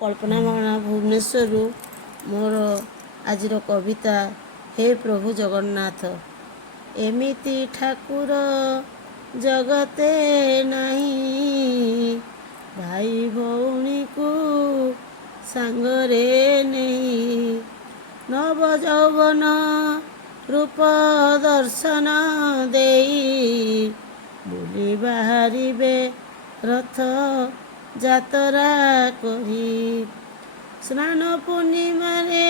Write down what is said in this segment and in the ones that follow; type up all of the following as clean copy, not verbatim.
କଳ୍ପନା ମଣା ଭୁବନେଶ୍ୱରରୁ ମୋର ଆଜିର କବିତା। ହେ ପ୍ରଭୁ ଜଗନ୍ନାଥ, ଏମିତି ଠାକୁର ଜଗତେ ନାହିଁ, ଭାଇ ଭଉଣୀକୁ ସାଙ୍ଗରେ ନେଇ ନବ ଯୌବନ ରୂପ ଦର୍ଶନ ଦେଇ ବୁଲି ବାହାରିବେ ରଥ ଯାତରା କରି। ସ୍ନାନ ପୂର୍ଣ୍ଣିମାରେ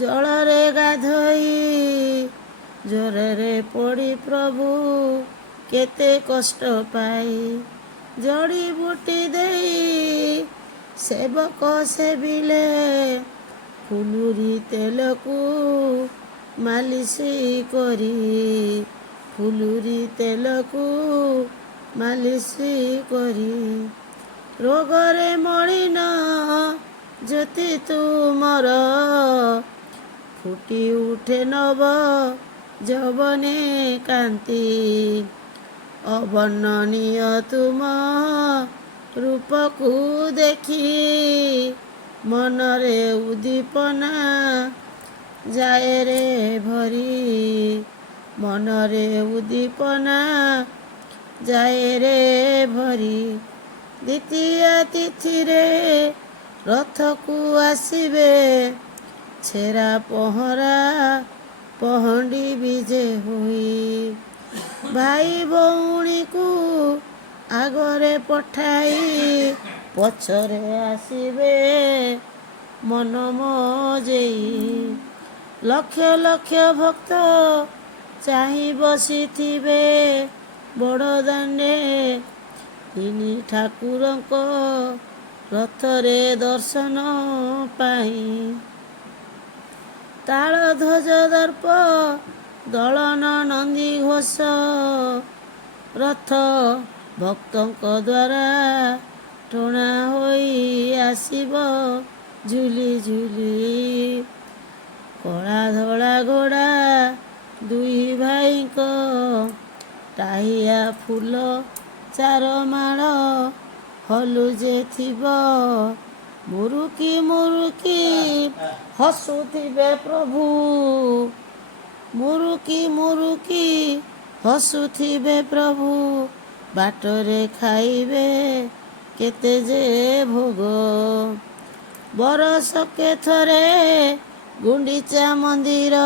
ଜଳରେ ଗାଧୋଇ ଜ୍ୱରରେ ପଡ଼ି ପ୍ରଭୁ କେତେ କଷ୍ଟ ପାଇ ଜଡ଼ିବୁଟି ଦେଇ ସେବକ ସେବିଲେ ଫୁଲୁରି ତେଲକୁ ମାଲିସ କରି, ଫୁଲୁରି ତେଲକୁ ମାଲିସ କରି। ରୋଗରେ ମଳିନ ଜ୍ୟୋତି ତୁମର ଫୁଟି ଉଠେ ନବ ଯୌବନେ କାନ୍ତି। ଅବର୍ଣ୍ଣନୀୟ ତୁମ ରୂପକୁ ଦେଖି ମନରେ ଉଦ୍ଦୀପନା ଯାଏ ରେ ଭରି, ମନରେ ଉଦ୍ଦୀପନା ଯାଏ ରେ ଭରି। ଦ୍ୱିତୀୟ ତିଥିରେ ରଥକୁ ଆସିବେ ଛେରା ପହଁରା ପହଣ୍ଡି ବିଜେ ହୋଇ। ଭାଇ ଭଉଣୀକୁ ଆଗରେ ପଠାଇ ପଛରେ ଆସିବେ ମନ ମଜେଇ। ଲକ୍ଷ ଲକ୍ଷ ଭକ୍ତ ଚାହିଁ ବସିଥିବେ ବଡ଼ଦାଣ୍ଡେ ତିନି ଠାକୁରଙ୍କ ରଥରେ ଦର୍ଶନ ପାଇଁ। ତାଳ ଧ୍ୱଜ ଦର୍ପ ଦଳନ ନନ୍ଦିଘୋଷ ରଥ ଭକ୍ତଙ୍କ ଦ୍ୱାରା ଟଣା ହୋଇ ଆସିବ ଝୁଲି ଝୁଲି। କଳା ଧଳା ଘୋଡ଼ା ଦୁଇ ଭାଇଙ୍କ ଟାହିଆ ଫୁଲ ଚାରମାଳ ହଲୁଜେ ଥିବ। ମୁରୁକି ମୁରୁକି ହସୁଥିବେ ପ୍ରଭୁ, ମୁରୁକି ମୁରୁକି ହସୁଥିବେ ପ୍ରଭୁ। ବାଟରେ ଖାଇବେ କେତେ ଯେ ଭୋଗ। ବରଷକେ ଥରେ ଗୁଣ୍ଡିଚା ମନ୍ଦିର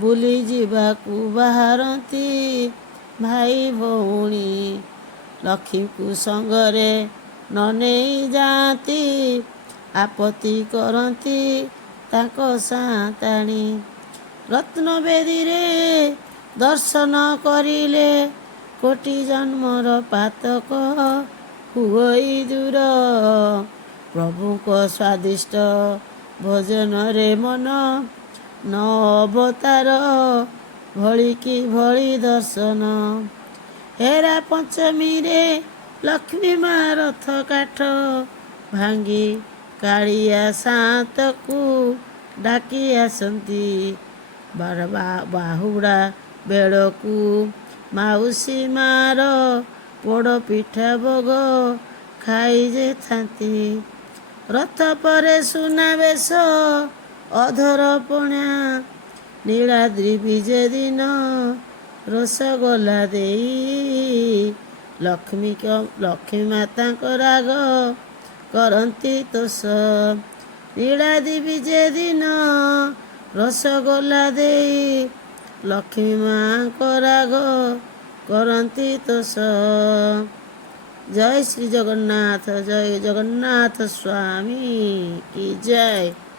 ବୁଲି ଯିବାକୁ ବାହାରନ୍ତି ଭାଇ ଭଉଣୀ। ଲକ୍ଷ୍ମୀକୁ ସଙ୍ଗରେ ନ ନେଇ ଯାଆନ୍ତି, ଆପତ୍ତି କରନ୍ତି ତାଙ୍କ ସାନ୍ତାଣୀ। ରତ୍ନବେଦୀରେ ଦର୍ଶନ କରିଲେ କୋଟି ଜନ୍ମର ପାତକ ହୁଅଇ ଦୂର। ପ୍ରଭୁଙ୍କ ସ୍ୱାଦିଷ୍ଟ ଭୋଜନରେ ମନ ନ ଅବତାର ଭଳି କି ଭଳି ଦର୍ଶନ। ହେରା ପଞ୍ଚମୀରେ ଲକ୍ଷ୍ମୀ ମା ରଥ କାଠ ଭାଙ୍ଗି କାଳିଆ ସାନ୍ତକୁ ଡାକି ଆସନ୍ତି। ବାହୁଡ଼ା ବେଳକୁ ମାଉସୀ ମାର ପୋଡ଼ ପିଠା ଭୋଗ ଖାଇ ଯେଥାନ୍ତି। ରଥ ପରେ ସୁନାବେଶ ଅଧରପଣା ନୀଳାଦ୍ରି ବିଜେ ଦିନ ରସଗୋଲା ଦେଇ ଲକ୍ଷ୍ମୀ ମାତାଙ୍କ ରାଗ କରନ୍ତି ତୋଷ। ନୀଳାଦ୍ରି ବିଜେ ଦିନ ରସଗୋଲା ଦେଇ ଲକ୍ଷ୍ମୀ ମାଙ୍କ ରାଗ କରନ୍ତି ତୋଷ। ଜୟ ଶ୍ରୀ ଜଗନ୍ନାଥ, ଜୟ ଜଗନ୍ନାଥ ସ୍ୱାମୀ କି ଜୟ।